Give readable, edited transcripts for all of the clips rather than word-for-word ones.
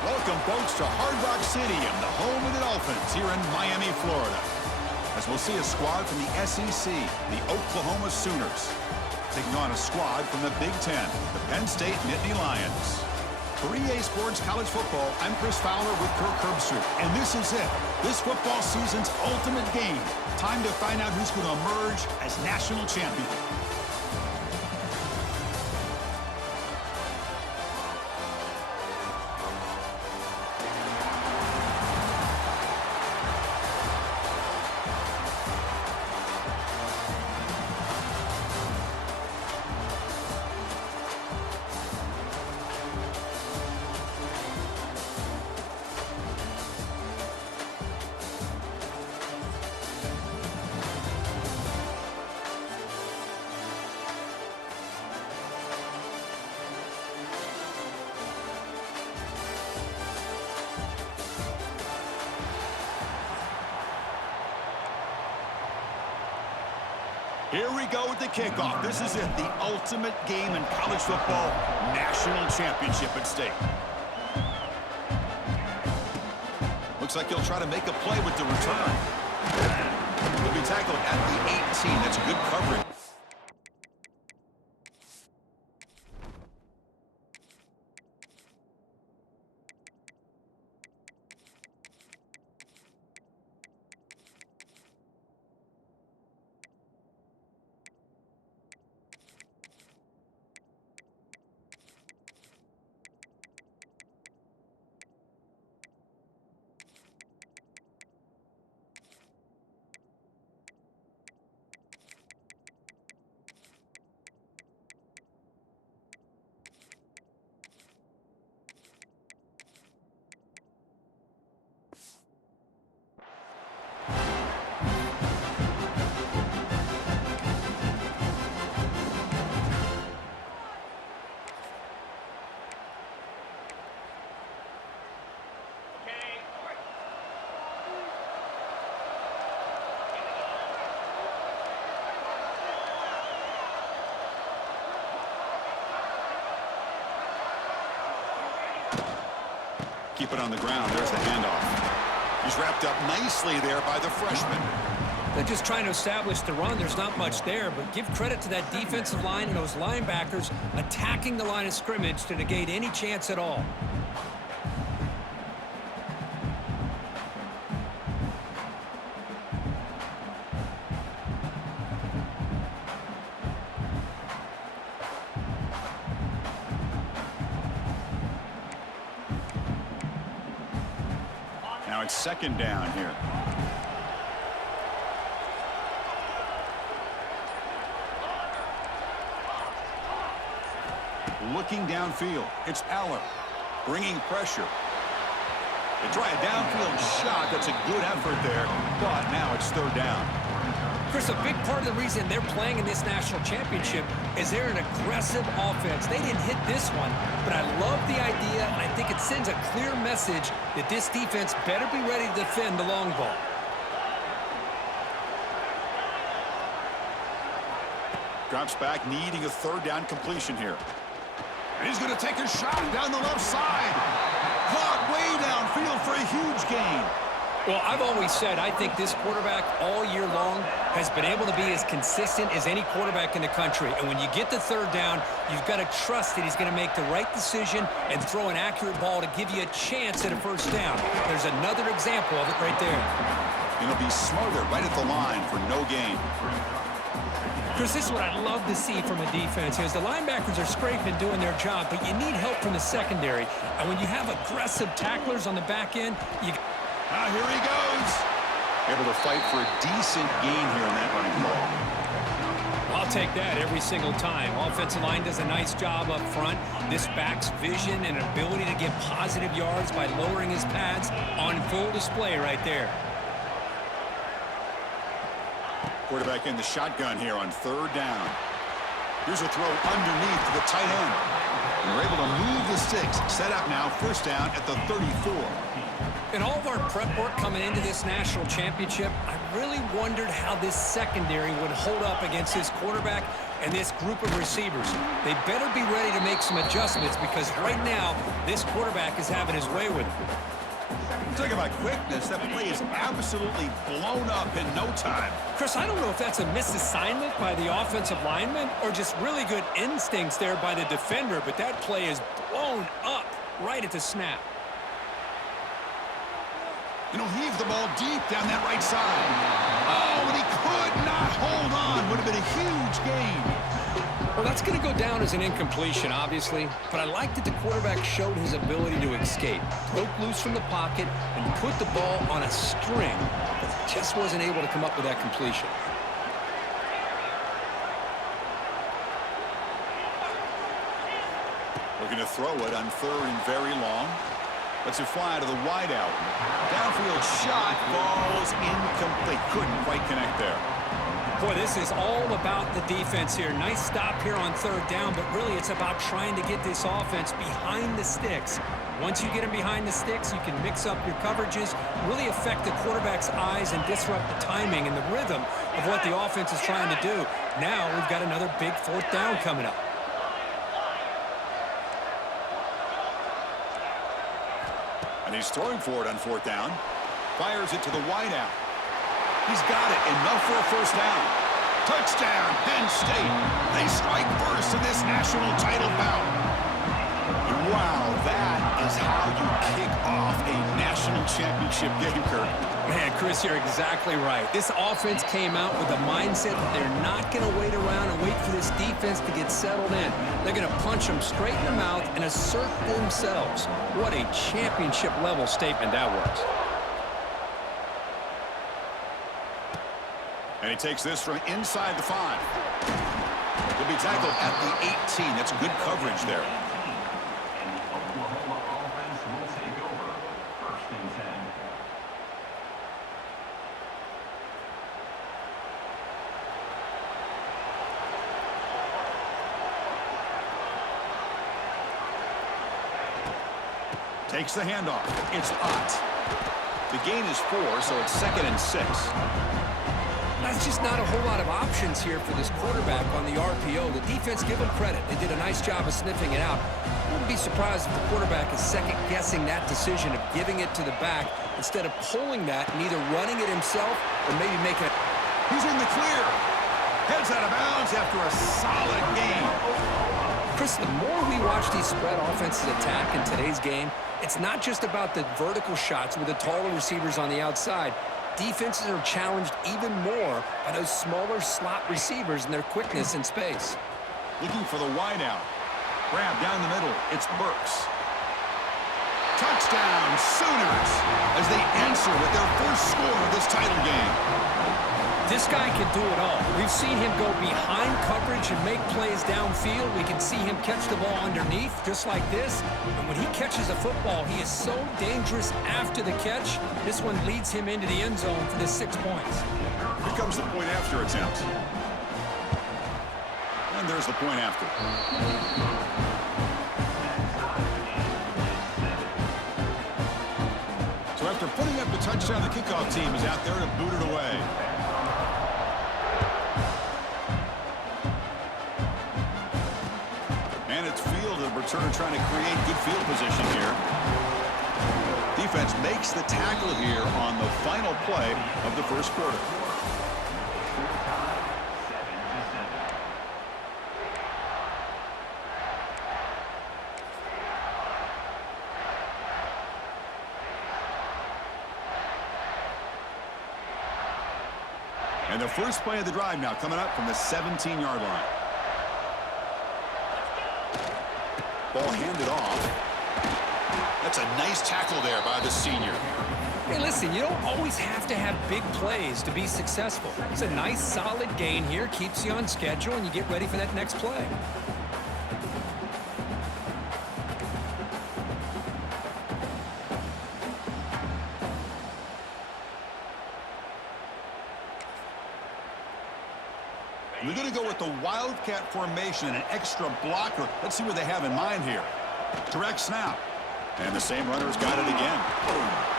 Welcome, folks, to Hard Rock Stadium, the home of the Dolphins here in Miami, Florida. As we'll see a squad from the SEC, the Oklahoma Sooners, taking on a squad from the Big Ten, the Penn State Nittany Lions. For EA Sports College Football, I'm Chris Fowler with Kirk Herbstreit, and this is it. This football season's ultimate game. Time to find out who's going to emerge as national champion. Here we go with the kickoff. This is it, the ultimate game in college football, national championship at stake. Looks like he'll try to make a play with the return. He'll be tackled at the 18. That's good coverage. Keep it on the ground. There's the handoff. He's wrapped up nicely there by the freshman. They're just trying to establish the run. There's not much there, but give credit to that defensive line and those linebackers attacking the line of scrimmage to negate any chance at all. Now it's second down here. Looking downfield, it's Aller bringing pressure. They try a downfield shot. That's a good effort there, but now it's third down. Chris, a big part of the reason they're playing in this national championship is they're an aggressive offense. They didn't hit this one, but I love the idea, and I think it sends a clear message that this defense better be ready to defend the long ball. Drops back, needing a third down completion here. And he's going to take a shot down the left side. Caught way downfield for a huge gain. Well, I've always said I think this quarterback all year long has been able to be as consistent as any quarterback in the country. And when you get the third down, you've got to trust that he's going to make the right decision and throw an accurate ball to give you a chance at a first down. There's another example of it right there. And he'll be smarter right at the line for no gain. Chris, this is what I love to see from a defense is the linebackers are scraping doing their job, but you need help from the secondary. And when you have aggressive tacklers on the back end, you... Here he goes. Able to fight for a decent gain here in that running play. I'll take that every single time. Offensive line does a nice job up front. This back's vision and ability to get positive yards by lowering his pads on full display right there. Quarterback in the shotgun here on third down. Here's a throw underneath to the tight end. And we're able to move the sticks. Set up now, first down at the 34. In all of our prep work coming into this national championship, I really wondered how this secondary would hold up against this quarterback. and this group of receivers. They better be ready to make some adjustments because right now, this quarterback is having his way with him. Talking about quickness, that play is absolutely blown up in no time. Chris, I don't know if that's a misassignment by the offensive lineman or just really good instincts there by the defender, but that play is blown up right at the snap. Heave the ball deep down that right side. Oh, and he could not hold on. Would have been a huge gain. Well, that's going to go down as an incompletion, obviously, but I like that the quarterback showed his ability to escape, broke loose from the pocket, and put the ball on a string, but just wasn't able to come up with that completion. Looking to throw it on 3rd and very long. Lets it fly to the wideout. Downfield shot falls incomplete. Couldn't quite connect there. Boy, this is all about the defense here. Nice stop here on 3rd down, but really it's about trying to get this offense behind the sticks. Once you get them behind the sticks, you can mix up your coverages, really affect the quarterback's eyes and disrupt the timing and the rhythm of what the offense is trying to do. Now we've got another big 4th down coming up. And he's throwing for it on 4th down. Fires it to the wideout. He's got it. Enough for a 1st down. Touchdown, Penn State. They strike first in this national title bout. Wow, that is how you kick off a national championship game, Kirk. Man, Chris, you're exactly right. This offense came out with a mindset that they're not going to wait around and wait for this defense to get settled in. They're going to punch them straight in the mouth and assert themselves. What a championship-level statement that was. And he takes this from inside the 5. He'll be tackled at the 18. That's good coverage there. Takes the handoff. It's Ott. The gain is 4, so it's 2nd and 6. That's just not a whole lot of options here for this quarterback on the RPO. The defense, give them credit. They did a nice job of sniffing it out. I wouldn't be surprised if the quarterback is second-guessing that decision of giving it to the back instead of pulling that and either running it himself or maybe making it. He's in the clear. Heads out of bounds after a solid gain. Chris, the more we watch these spread offenses attack in today's game, it's not just about the vertical shots with the taller receivers on the outside. Defenses are challenged even more by those smaller slot receivers and their quickness in space. Looking for the wideout. Grab down the middle. It's Burks. Touchdown, Sooners, as they answer with their first score of this title game. This guy can do it all. We've seen him go behind coverage and make plays downfield. We can see him catch the ball underneath, just like this. And when he catches a football, he is so dangerous after the catch. This one leads him into the end zone for the 6 points. Here comes the point after attempt. And there's the point after. So after putting up the touchdown, the kickoff team is out there to boot it away. And it's field, the returner trying to create good field position here. Defense makes the tackle here on the final play of the first quarter. And the first play of the drive now coming up from the 17-yard line. Ball handed off. That's a nice tackle there by the senior. Hey, listen, you don't always have to have big plays to be successful. It's a nice, solid gain here, keeps you on schedule, and you get ready for that next play. We're going to go with the Wildcat formation and an extra blocker. Let's see what they have in mind here. Direct snap. And the same runner's got it again.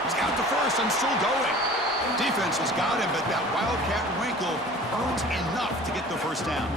He's got the first and still going. Defense has got him, but that Wildcat wrinkle earns enough to get the first down.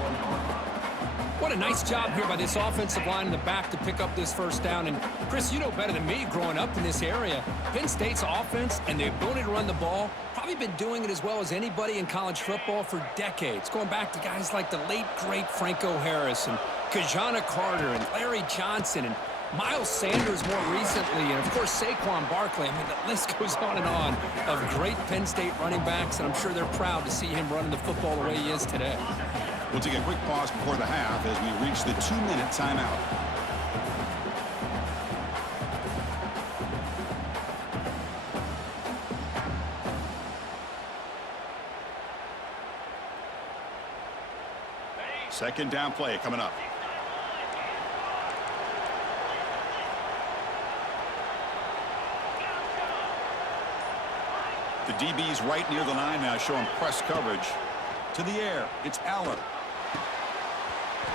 What a nice job here by this offensive line in the back to pick up this first down. And, Chris, you know better than me growing up in this area, Penn State's offense and the ability to run the ball, probably been doing it as well as anybody in college football for decades, going back to guys like the late, great Franco Harris and Kajana Carter and Larry Johnson and Miles Sanders more recently, and, of course, Saquon Barkley. I mean, the list goes on and on of great Penn State running backs, and I'm sure they're proud to see him running the football the way he is today. We'll take a quick pause before the half as we reach the 2-minute timeout. Second down play coming up. The DB's right near the line now, showing press coverage. To the air, it's Allen.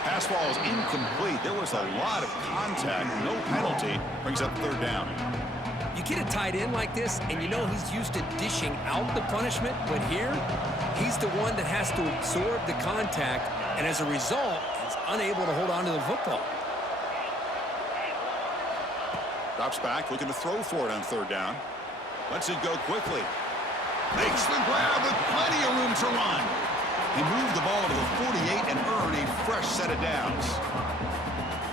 Pass ball is incomplete. There was a lot of contact, no penalty. Brings up third down. You get a tight end like this, and you know he's used to dishing out the punishment, but here, he's the one that has to absorb the contact, and as a result, he's unable to hold on to the football. Drops back, looking to throw for it on third down. Lets it go quickly. Makes the grab with plenty of room to run. He moved the ball to the 48 and earned a fresh set of downs.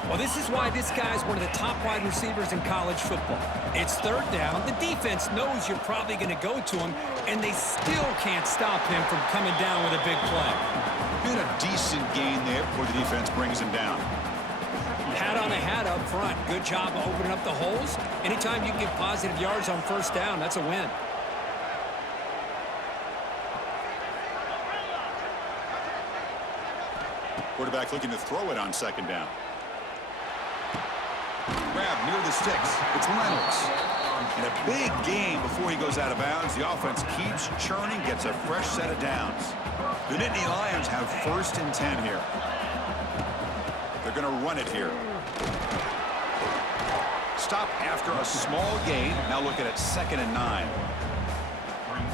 Well, this is why this guy's one of the top wide receivers in college football. It's third down. The defense knows you're probably going to go to him, and they still can't stop him from coming down with a big play. Been a decent gain there before the defense brings him down. Hat on a hat up front. Good job of opening up the holes. Anytime you can get positive yards on first down, that's a win. Quarterback looking to throw it on second down. Grab near the sticks. It's Reynolds. And a big game before he goes out of bounds. The offense keeps churning, gets a fresh set of downs. The Nittany Lions have 1st and 10 here. They're going to run it here. Stop after a small gain. Now looking at 2nd and 9.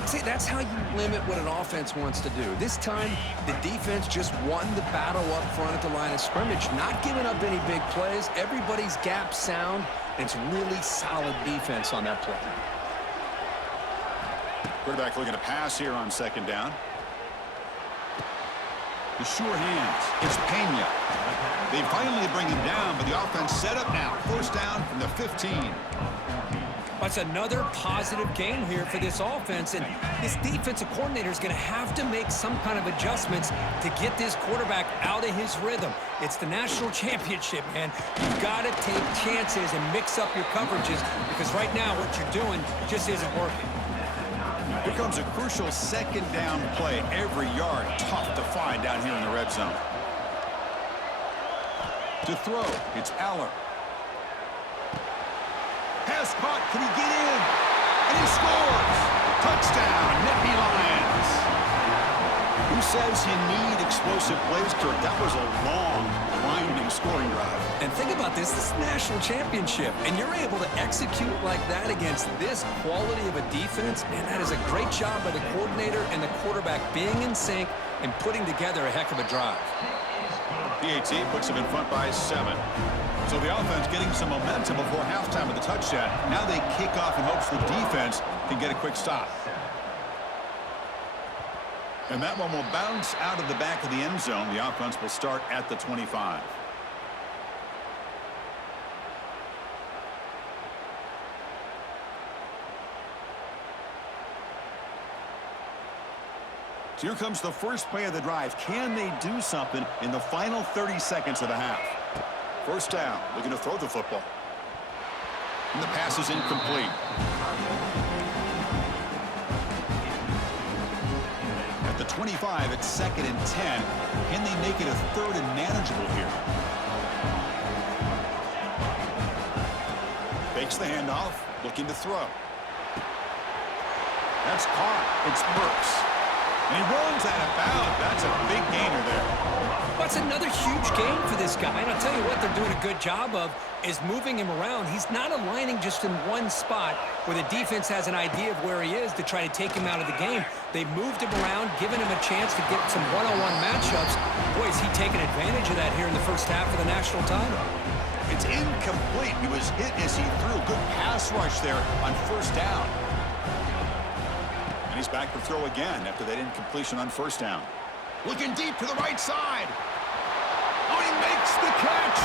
See, that's how you limit what an offense wants to do. This time, the defense just won the battle up front at the line of scrimmage, not giving up any big plays. Everybody's gap sound, and it's really solid defense on that play. Quarterback looking to pass here on second down. The sure hands. It's Pena. They finally bring him down, but the offense set up now. First down from the 15. That's another positive game here for this offense, and this defensive coordinator is going to have to make some kind of adjustments to get this quarterback out of his rhythm. It's the national championship, man. You've got to take chances and mix up your coverages because right now what you're doing just isn't working. Here comes a crucial second down play. Every yard tough to find down here in the red zone. To throw, it's Aller. Pass caught. Can he get in? And he scores. Touchdown, Nittany Lions. Who says you need explosive plays, Kirk? That was a long, winding scoring drive. And think about this. This is the national championship, and you're able to execute like that against this quality of a defense, and that is a great job by the coordinator and the quarterback being in sync and putting together a heck of a drive. PAT puts them in front by 7. So the offense getting some momentum before halftime with the touchdown. Now they kick off in hopes the defense can get a quick stop. And that one will bounce out of the back of the end zone. The offense will start at the 25. So here comes the first play of the drive. Can they do something in the final 30 seconds of the half? First down, looking to throw the football. And the pass is incomplete. At the 25, it's 2nd and 10. Can they make it a 3rd and manageable here? Fakes the handoff, looking to throw. That's caught. It's Burks. And he runs out of bounds. That's a big gainer there. That's another huge gain for this guy. And I'll tell you what they're doing a good job of is moving him around. He's not aligning just in one spot where the defense has an idea of where he is to try to take him out of the game. They've moved him around, given him a chance to get some one-on-one matchups. Boy, is he taking advantage of that here in the first half of the national title. It's incomplete. He was hit as he threw. Good pass rush there on first down. And he's back to throw again after that incompletion on first down. Looking deep to the right side. Oh, he makes the catch.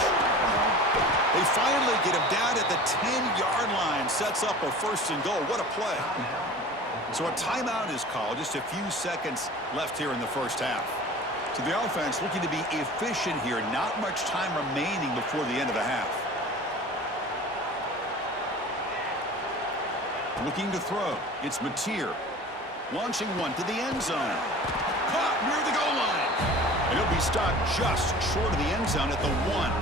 They finally get him down at the 10-yard line. Sets up a first and goal. What a play. So a timeout is called. Just a few seconds left here in the first half. So the offense looking to be efficient here. Not much time remaining before the end of the half. Looking to throw. It's Mateer. Launching one to the end zone. Caught near the goal line. And he'll be stopped just short of the end zone at the 1.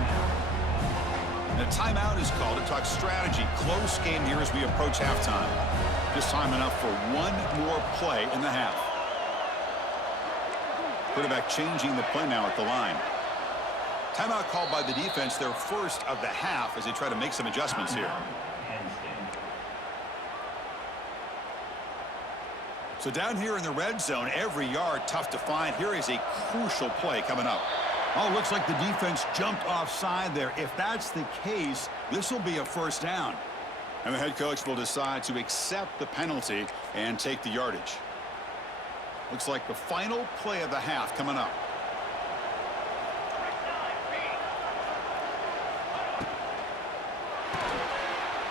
And a timeout is called to talk strategy. Close game here as we approach halftime. Just time enough for one more play in the half. Quarterback changing the play now at the line. Timeout called by the defense, their first of the half as they try to make some adjustments here. So down here in the red zone, every yard tough to find. Here is a crucial play coming up. Oh, looks like the defense jumped offside there. If that's the case, this will be a first down. And the head coach will decide to accept the penalty and take the yardage. Looks like the final play of the half coming up.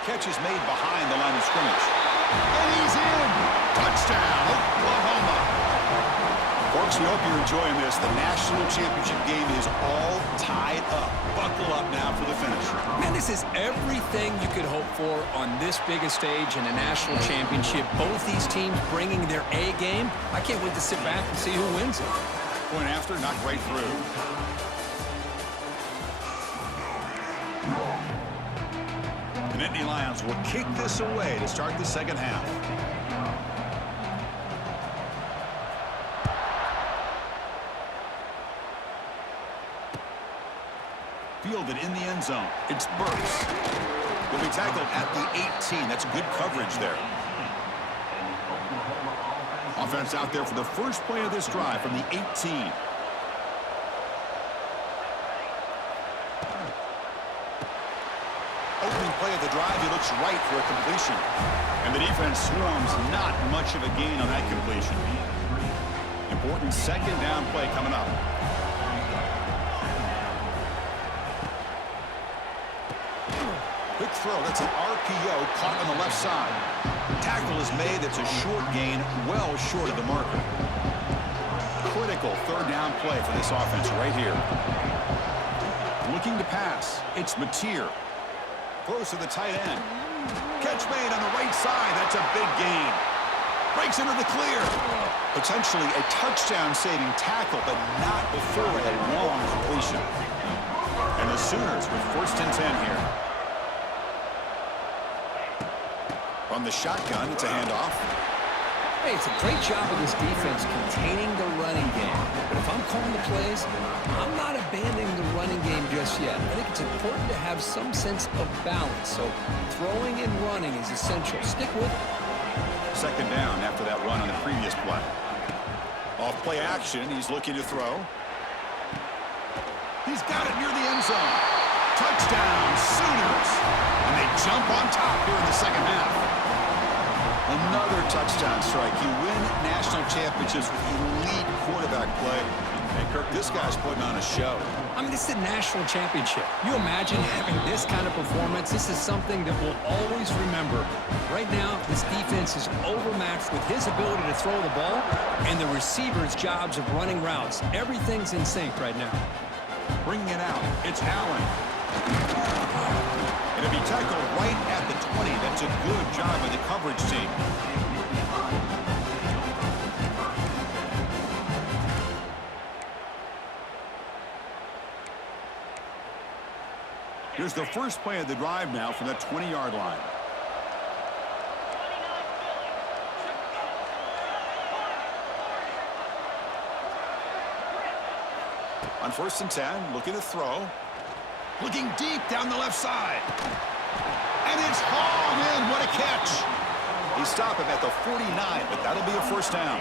Catch is made behind the line of scrimmage. And he's in! Touchdown, Oklahoma. Folks, we hope you're enjoying this. The national championship game is all tied up. Buckle up now for the finish. Man, this is everything you could hope for on this biggest stage in a national championship. Both these teams bringing their A game. I can't wait to sit back and see who wins it. Point after, knocked right through. The Nittany Lions will kick this away to start the second half. Fielded in the end zone. It's Burks. Will be tackled at the 18. That's good coverage there. Offense out there for the first play of this drive from the 18. Opening play of the drive, he looks right for a completion. And the defense swarms not much of a gain on that completion. Important second down play coming up. Quick throw. That's an RPO caught on the left side. Tackle is made. It's a short gain, well short of the marker. Critical third down play for this offense right here. Looking to pass. It's Mateer. Throws to the tight end. Catch made on the right side. That's a big gain. Breaks into the clear. Potentially a touchdown-saving tackle, but not before a long completion. And the Sooners with first and 10 here. On the shotgun, it's a handoff. Hey, it's a great job of this defense containing the running game. But if I'm calling the plays, I'm not abandoning the running game just yet. I think it's important to have some sense of balance. So throwing and running is essential. Stick with it. Second down after that run on the previous play. Off play action, he's looking to throw. He's got it near the end zone. Touchdown, Sooners. And they jump on top here in the second half. Another touchdown strike. You win national championships with elite quarterback play. And Kirk, this guy's putting on a show. I mean, this is a national championship. You imagine having this kind of performance? This is something that we'll always remember. Right now, this defense is overmatched with his ability to throw the ball and the receivers' jobs of running routes. Everything's in sync right now. Bringing it out. It's Allen. It'll be tackled right at the 20. That's a good job by the coverage team. Here's the first play of the drive now from the 20-yard line. On 1st and 10, looking to throw. Looking deep down the left side. And it's hauled in. What a catch. They stop him at the 49, but that'll be a first down.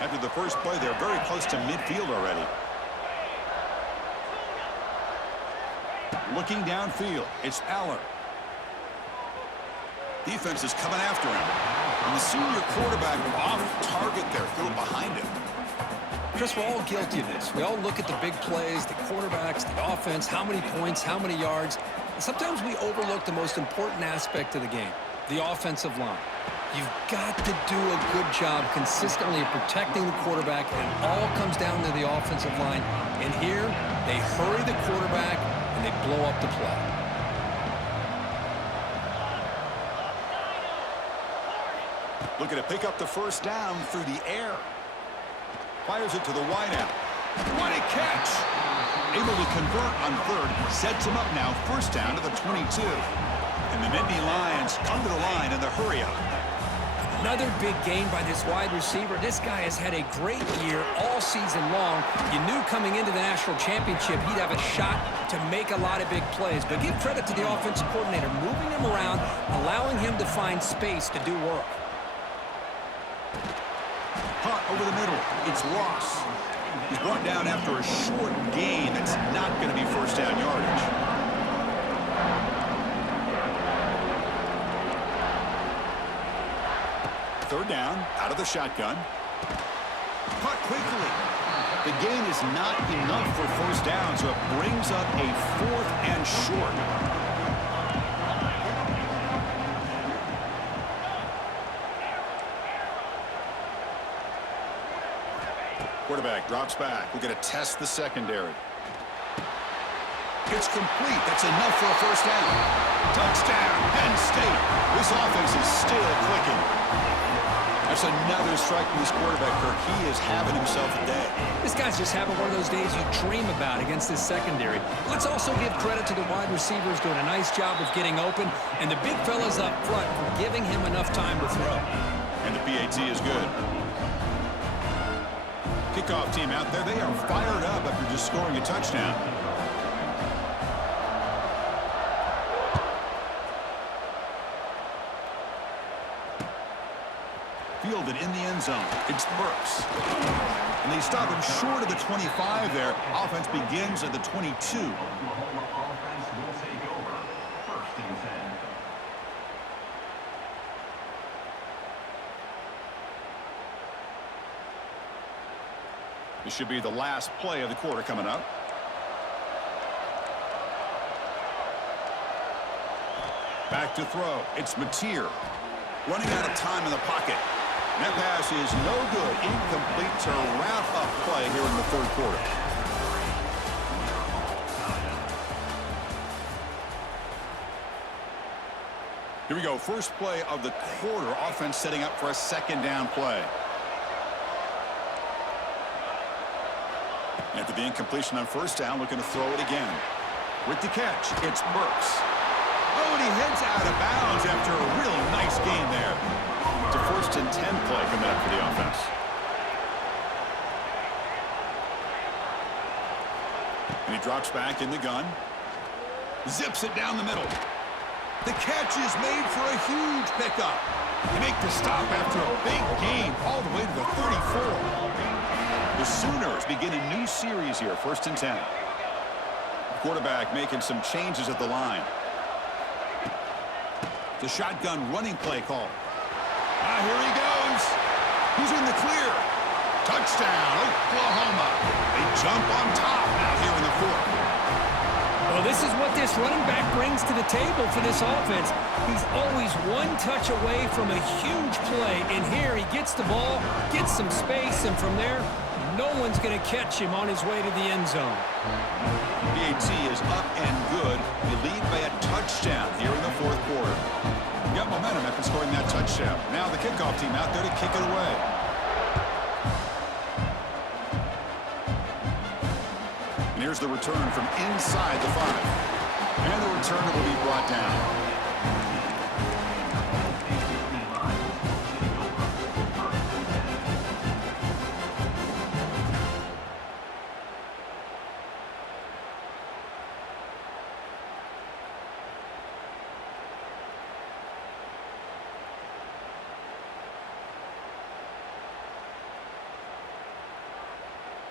After the first play, they're very close to midfield already. Looking downfield, it's Aller. Defense is coming after him. And the senior quarterback off target there, threw it behind him. Chris, we're all guilty of this. We all look at the big plays, the quarterbacks, the offense, how many points, how many yards. And sometimes we overlook the most important aspect of the game, the offensive line. You've got to do a good job consistently of protecting the quarterback, and it all comes down to the offensive line. And here, they hurry the quarterback, and they blow up the play. Looking to pick up the first down through the air. Fires it to the wideout. What a catch! Able to convert on third. Sets him up now. First down to the 22. And the Nittany Lions come to the line in the hurry-up. Another big gain by this wide receiver. This guy has had a great year all season long. You knew coming into the national championship he'd have a shot to make a lot of big plays. But give credit to the offensive coordinator, moving him around, allowing him to find space to do work. Caught over the middle. It's Ross. He's brought down after a short gain. That's not going to be first down yardage. Third down, out of the shotgun. Caught quickly. The gain is not enough for first down, so it brings up a 4th and short. Quarterback drops back. We're going to test the secondary. It's complete. That's enough for a first down. Touchdown, Penn State. This offense is still clicking. That's another strike from this quarterback, Kirk. He is having himself a day. This guy's just having one of those days you dream about against this secondary. Let's also give credit to the wide receivers doing a nice job of getting open, and the big fellas up front for giving him enough time to throw. And the PAT is good. Kickoff team out there. They are fired up after just scoring a touchdown. Fielded in the end zone. It's Burks. And they stop him short of the 25 there. Offense begins at the 22. This should be the last play of the quarter coming up. Back to throw. It's Mateer. Running out of time in the pocket. That pass is no good. Incomplete to wrap up play here in the third quarter. Here we go. First play of the quarter. Offense setting up for a second down play. After the incompletion on first down, looking to throw it again. With the catch, it's Burks. Oh, and he heads out of bounds after a really nice gain there. It's a 1st and 10 play coming up for the offense. And he drops back in the gun. Zips it down the middle. The catch is made for a huge pickup. They make the stop after a big gain all the way to the 34. The Sooners begin a new series here, 1st and 10. Quarterback making some changes at the line. The shotgun running play call. Here he goes. He's in the clear. Touchdown, Oklahoma. They jump on top now here in the 4th. Well, this is what this running back brings to the table for this offense. He's always one touch away from a huge play. And here he gets the ball, gets some space, and from there, no one's going to catch him on his way to the end zone. PAT is up and good. They lead by a touchdown here in the 4th quarter. Got momentum after scoring that touchdown. Now the kickoff team out there to kick it away. And here's the return from inside the 5. And the returner will be brought down.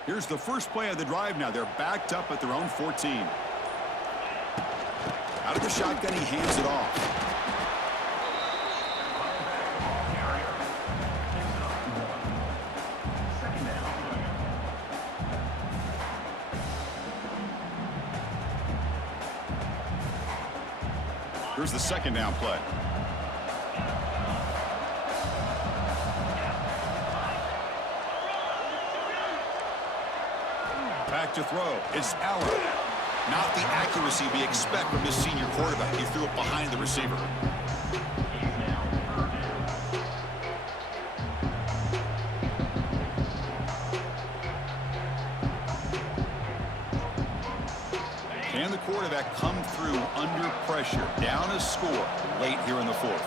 Here's the first play of the drive now. They're backed up at their own 14. Out of the shotgun, he hands it off. Here's the second down play. Back to throw. It's Allen. Not the accuracy we expect from this senior quarterback. He threw it behind the receiver. Can the quarterback come through under pressure? Down a score late here in the fourth.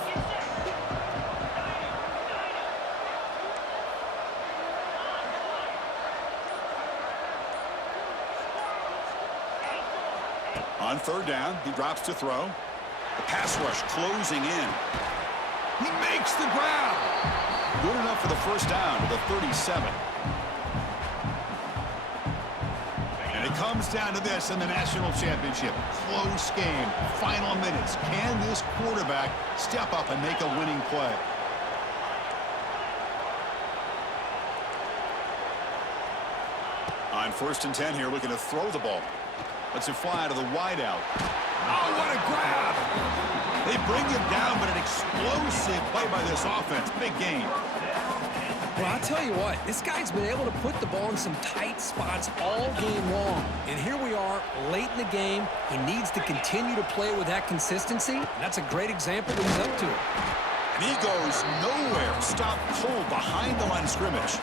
On third down, he drops to throw. The pass rush closing in. He makes the grab. Good enough for the first down to the 37. And it comes down to this in the national championship. Close game, final minutes. Can this quarterback step up and make a winning play? On 1st and 10 here, looking to throw the ball. Lets it fly to the wideout. Oh, what a grab! They bring him down, but an explosive play by this offense. Big game. Well, I'll tell you what, this guy's been able to put the ball in some tight spots all game long. And here we are, late in the game. He needs to continue to play with that consistency. That's a great example that he's up to. And he goes nowhere. Stop cold behind the line of scrimmage.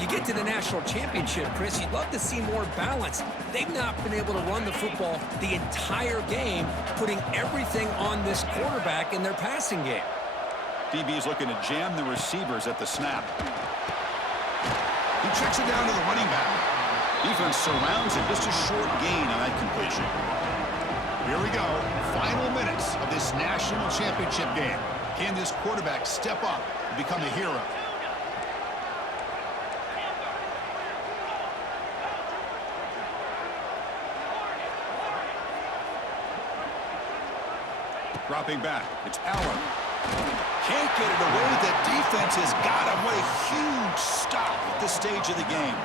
You get to the national championship, Chris, you'd love to see more balance. They've not been able to run the football the entire game, putting everything on this quarterback in their passing game. DB's looking to jam the receivers at the snap. He checks it down to the running back. Defense surrounds him. Just a short gain on that completion. Here we go. Final minutes of this national championship game. Can this quarterback step up and become a hero? Dropping back. It's Allen. Can't get it away. The defense has got him. What a huge stop at this stage of the game.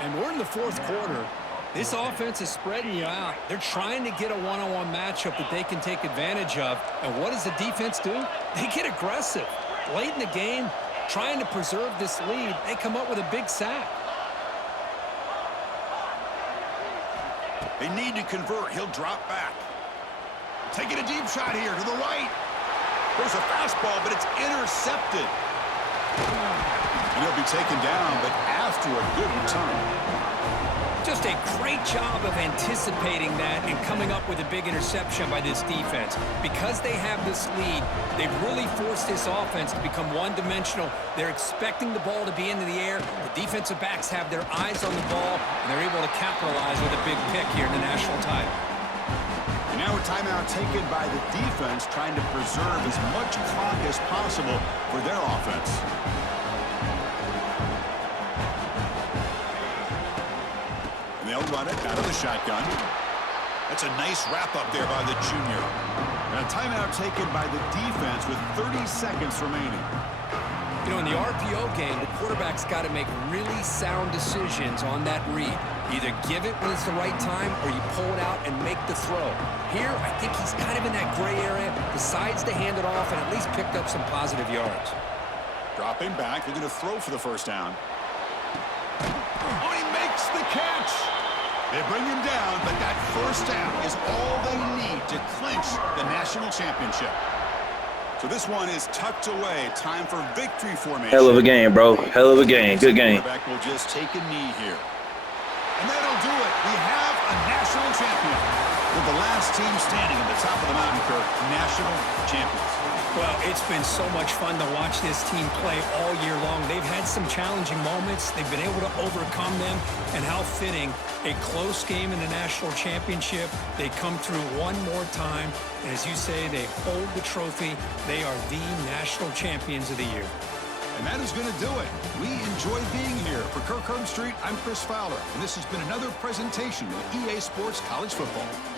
And we're in the fourth quarter. This offense is spreading you out. They're trying to get a one-on-one matchup that they can take advantage of. And what does the defense do? They get aggressive. Late in the game, trying to preserve this lead, they come up with a big sack. They need to convert. He'll drop back. Taking a deep shot here to the right. There's a fastball, but it's intercepted. And he'll be taken down, but after a good return. Just a great job of anticipating that and coming up with a big interception by this defense. Because they have this lead, they've really forced this offense to become one-dimensional. They're expecting the ball to be into the air. The defensive backs have their eyes on the ball, and they're able to capitalize with a big pick here in the national title. And now a timeout taken by the defense, trying to preserve as much clock as possible for their offense. And they'll run it out of the shotgun. That's a nice wrap-up there by the junior. And a timeout taken by the defense with 30 seconds remaining. You know, in the RPO game, the quarterback's got to make really sound decisions on that read. Either give it when it's the right time or you pull it out and make the throw. Here, I think he's kind of in that gray area, decides to hand it off and at least picked up some positive yards. Dropping back, looking to throw for the first down. Oh, he makes the catch! They bring him down, but that first down is all they need to clinch the national championship. So this one is tucked away. Time for victory formation. Hell of a game, bro. Hell of a game. Good game. The quarterback will just take a knee here. And that'll do it. We have a national champion. With the last team standing at the top of the mountain, Kirk, national champions. Well, it's been so much fun to watch this team play all year long. They've had some challenging moments. They've been able to overcome them. And how fitting, a close game in the national championship. They come through one more time. And as you say, they hold the trophy. They are the national champions of the year. And that is going to do it. We enjoy being here. For Kirk Street, I'm Chris Fowler, and this has been another presentation of EA Sports College Football.